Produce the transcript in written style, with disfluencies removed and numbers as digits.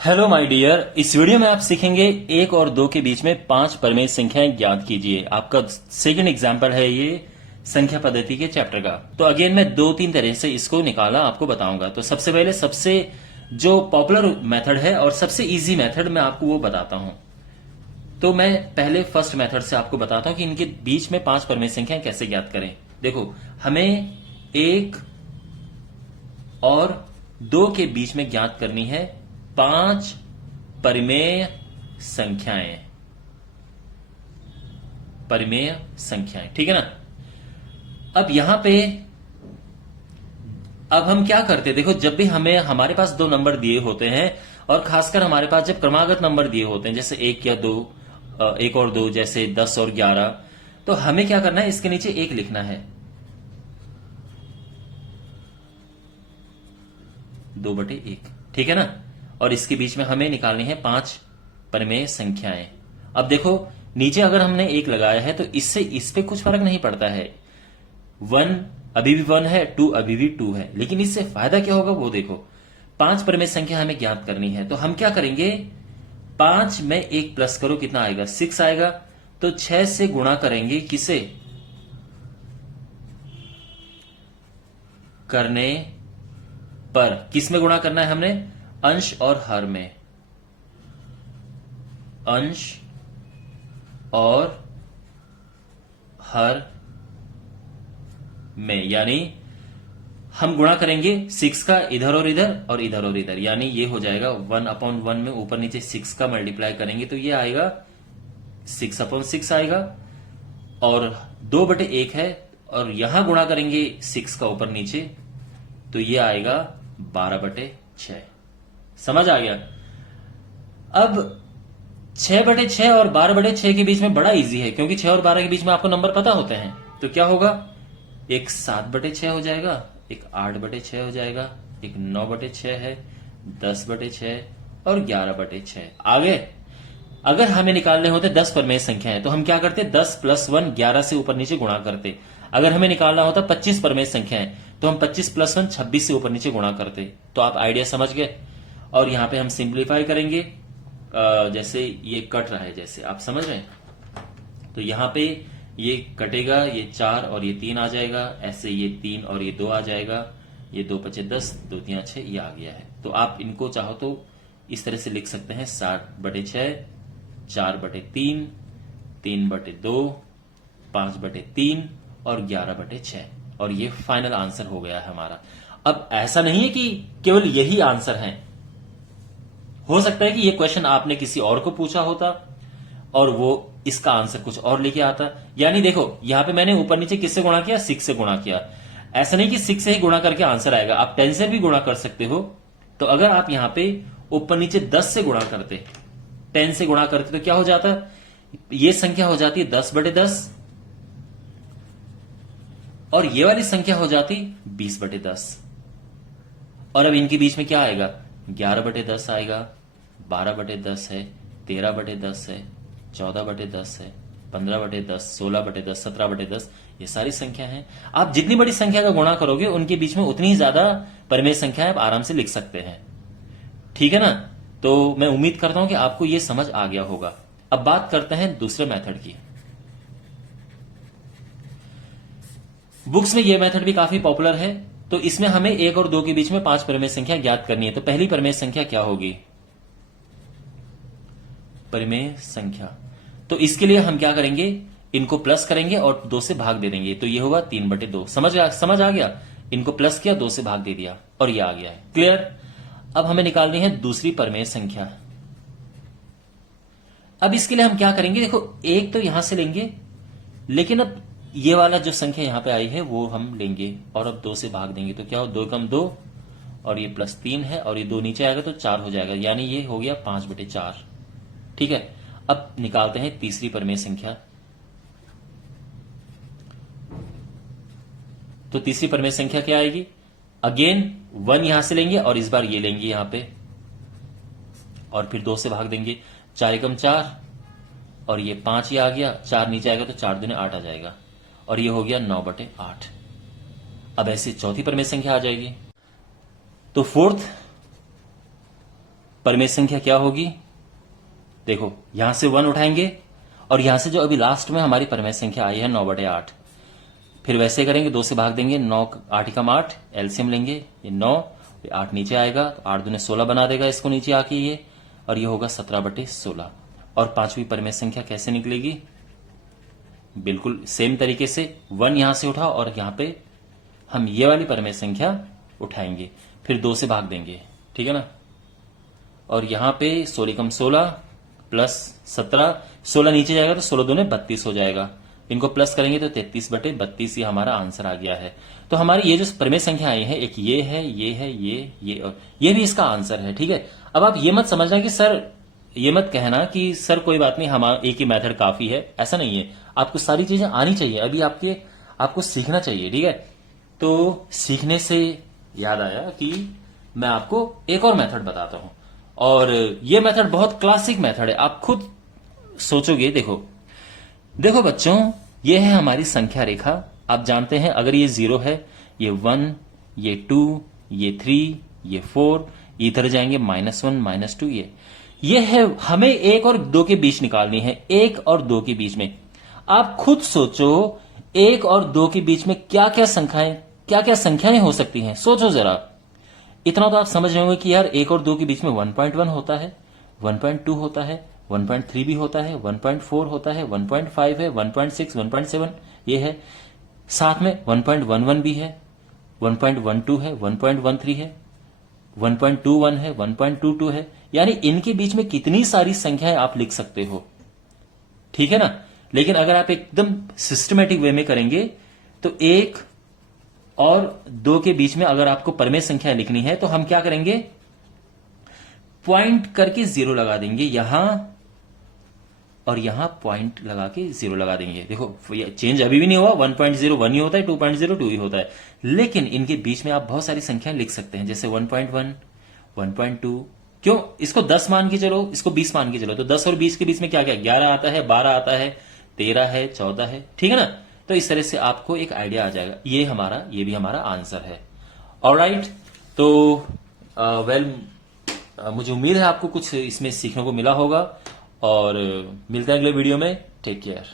Hello my dear. इस video में आप सीखेंगे एक और दो के बीच में पांच परमेय संख्याएं ज्ञात कीजिए। आपका सेकंड एग्जाम्पल है ये संख्या पद्धति के चैप्टर का। तो अगेन मैं दो तीन तरह से इसको निकाला आपको बताऊंगा। तो सबसे पहले सबसे जो पॉपुलर मेथड है और सबसे इजी मेथड मैं आपको वो बताता हूं। तो मैं पहले फर्स्ट मेथड से आपको बताता हूं कि इनके बीच में पांच परमेय संख्याएं कैसे ज्ञात करें। देखो, हमें एक और दो के बीच में ज्ञात करनी है पांच परिमेय संख्याएं। परिमेय संख्याएं, ठीक है ना। अब यहां पे अब हम क्या करते हैं, देखो, जब भी हमें हमारे पास दो नंबर दिए होते हैं और खासकर हमारे पास जब क्रमागत नंबर दिए होते हैं जैसे एक या दो, एक और दो, जैसे 10 और 11, तो हमें क्या करना है, इसके नीचे एक लिखना है, 2/1, ठीक है ना। और इसके बीच में हमें निकालनी है पांच परिमेय संख्याएं। अब देखो, नीचे अगर हमने एक लगाया है तो इससे इस पे कुछ फर्क नहीं पड़ता है। 1 अभी भी 1 है, 2 अभी भी 2 है, लेकिन इससे फायदा क्या होगा वो देखो। पांच परिमेय संख्या हमें ज्ञात करनी है, तो हम क्या करेंगे, 5 में एक प्लस करो, कितना आएगा, 6 आएगा। तो 6 से गुणा करेंगे, किसे, करने पर। किस में गुणा करना है हमने, अंश और हर में। अंश और हर में, यानी हम गुणा करेंगे 6 का इधर और इधर और इधर और इधर, यानी ये हो जाएगा 1/1 में ऊपर नीचे 6 का मल्टीप्लाई करेंगे तो ये आएगा 6/6 आएगा। और 2/1 है और यहां गुणा करेंगे 6 का ऊपर नीचे तो ये आएगा 12/6। समझ आ गया। अब 6/6 और 12/6 के बीच में बड़ा इजी है, क्योंकि 6 और 12 के बीच में आपको नंबर पता होते हैं। तो क्या होगा, एक 7/6 हो जाएगा, एक 8/6 हो जाएगा, एक 9/6 है, 10/6 और 11/6। आगे अगर हमें निकालने होते 10 परमेय संख्या है तो हम क्या करते, 10 + 1 11 से ऊपर नीचे गुणा करते। अगर हमें निकालना होता 25 परमेय संख्या है तो हम 25 + 1 26 से ऊपर नीचे गुणा करते। तो आप आइडिया समझ गए। और यहां पे हम सिंप्लीफाई करेंगे, जैसे ये कट रहा है, जैसे आप समझ रहे हैं। तो यहां पे ये कटेगा, ये 4 और ये 3 आ जाएगा, ऐसे ये 3 और ये 2 आ जाएगा, ये 2 × 5 = 10, 2 × 3 = 6, ये आ गया है। तो आप इनको चाहो तो इस तरह से लिख सकते हैं, 60/6, 4/3, 3/2, 5/3 और 11/6। और ये फाइनल आंसर हो गया है हमारा। अब ऐसा नहीं है कि केवल यही आंसर है, हो सकता है कि ये क्वेश्चन आपने किसी और को पूछा होता और वो इसका आंसर कुछ और लेके आता। यानी देखो, यहां पे मैंने ऊपर नीचे किससे गुणा किया, 6 से गुणा किया। ऐसा नहीं कि 6 से ही गुणा करके आंसर आएगा, आप 10 से भी गुणा कर सकते हो। तो अगर आप यहां पे ऊपर नीचे 10 से गुणा करते, 10 से गुणा करते तो क्या हो जाता, ये संख्या हो जाती है 10/10 और ये वाली संख्या हो जाती 20/10। और अब इनके बीच में क्या आएगा, 11/10 आएगा, 12/10 है, 13/10 है, 14/10 है, 15/10, 16/10, 17/10। ये सारी संख्या है। आप जितनी बड़ी संख्या का गुणा करोगे उनके बीच में उतनी ही ज्यादा परिमेय संख्या आप आराम से लिख सकते हैं, ठीक है ना। तो मैं उम्मीद करता हूं कि आपको यह समझ आ गया होगा। अब बात करते हैं दूसरे मेथड की। बुक्स में यह मेथड भी काफी पॉपुलर है। तो इसमें हमें एक और दो के बीच में पांच परिमेय संख्या ज्ञात करनी है। तो पहली परिमेय संख्या क्या होगी, परिमेय संख्या। तो इसके लिए हम क्या करेंगे, इनको प्लस करेंगे और 2 से भाग दे देंगे, तो ये होगा 3/2। समझ आ गया। इनको प्लस किया, 2 से भाग दे दिया और ये आ गया है। क्लियर। अब हमें निकालनी है दूसरी परिमेय संख्या। अब इसके लिए हम क्या करेंगे, देखो, एक तो यहां से लेंगे, लेकिन अब ये वाला जो संख्या यहां पे आई है वो हम लेंगे और अब 2 से भाग देंगे। तो क्या हो, 2 × 2 और ये +3 है और ये 2 नीचे आएगा तो 4 हो जाएगा, यानी ये हो गया 5/4। ठीक है। अब निकालते हैं तीसरी परिमेय संख्या। तो तीसरी परिमेय संख्या क्या आएगी, अगेन 1 यहां से लेंगे और इस बार ये लेंगे यहां पे और फिर 2 से भाग देंगे, 4 × 4 और ये 5 ही आ गया, 4 नीचे आएगा तो 4 दूने 8 आ जाएगा और ये हो गया 9/8। अब ऐसे चौथी परिमेय संख्या आ जाएगी। तो फोर्थ परिमेय संख्या क्या होगी, देखो यहां से 1 उठाएंगे और यहां से जो अभी लास्ट में हमारी परिमेय संख्या आई है 9/8, फिर वैसे करेंगे, 2 से भाग देंगे, 9 8 का 8, एलसीएम लेंगे, ये 9, ये 8 नीचे आएगा तो 8 दूने 16 बना देगा इसको नीचे आके ये, और ये होगा 17/16। और पांचवी परिमेय संख्या कैसे निकलेगी, बिल्कुल सेम तरीके से 1 यहां से उठा और यहां पे हम ये वाली परिमेय संख्या उठाएंगे, फिर 2 से भाग देंगे, ठीक है ना। और यहां पे 16 कम 16 प्लस 17, 16 नीचे जाएगा तो 16 दूने 32 हो जाएगा, इनको प्लस करेंगे तो 33/32 ये हमारा आंसर आ गया है। तो हमारी ये जो परिमेय संख्या आई है, एक ये है, ये है, ये और ये भी इसका आंसर है, ठीक है। अब आप ये मत समझना कि सर, ये मत कहना कि सर कोई बात नहीं, हम एक ही मेथड काफी है, ऐसा नहीं है। आपको सारी चीजें आनी चाहिए, अभी आपको सीखना चाहिए, ठीक है। तो सीखने से याद आया कि मैं आपको एक और मेथड बताता हूं, और ये मेथड बहुत क्लासिक मेथड है, आप खुद सोचोगे। देखो बच्चों, ये है हमारी संख्या रेखा। आप जानते हैं अगर ये 0 है, ये 1, ये 2, ये 3, ये 4, इधर जाएंगे -1 -2, ये है, हमें 1 और 2 के बीच निकालनी है, 1 और 2 के बीच में। आप खुद सोचो 1 और 2 के बीच में क्या क्या संख्याएं हो सकती हैं, सोचो जरा। इतना तो आप समझ रहे होंगे कि यार 1 और 2 के बीच में 1.1 होता है, 1.2 होता है, 1.3 भी होता है, 1.4 होता है, 1.5 है, 1.6, 1.7 ये है, साथ में 1.11 भी है, 1.12 है, 1.13 है, 1.21 है, 1.22 है, यानी इनके बीच में कितनी सारी संख्याएं आप लिख सकते हो, ठीक है ना। लेकिन अगर आप एकदम सिस्टमेटिक वे में करेंगे तो 1 और 2 के बीच में अगर आपको परिमेय संख्या लिखनी है तो हम क्या करेंगे, पॉइंट करके 0 लगा देंगे यहां, और यहां पॉइंट लगा के 0 लगा देंगे। देखो चेंज अभी भी नहीं हुआ, 1.0 1 ही होता है, 2.0 2 ही होता है, लेकिन इनके बीच में आप बहुत सारी संख्याएं लिख सकते हैं, जैसे 1.1 1.2, क्यों, इसको 10 मान के चलो, इसको 20 मान के चलो, तो 10 और 20 के बीच में क्या क्या, 11 आता है, 12 आता है, 13 है, 14 है, ठीक है ना। तो इस तरह से आपको एक आइडिया आ जाएगा। ये भी हमारा आंसर है। ऑलराइट, तो मुझे उम्मीद है आपको कुछ इसमें सीखने को मिला होगा, और मिलते हैं अगले वीडियो में। Take care.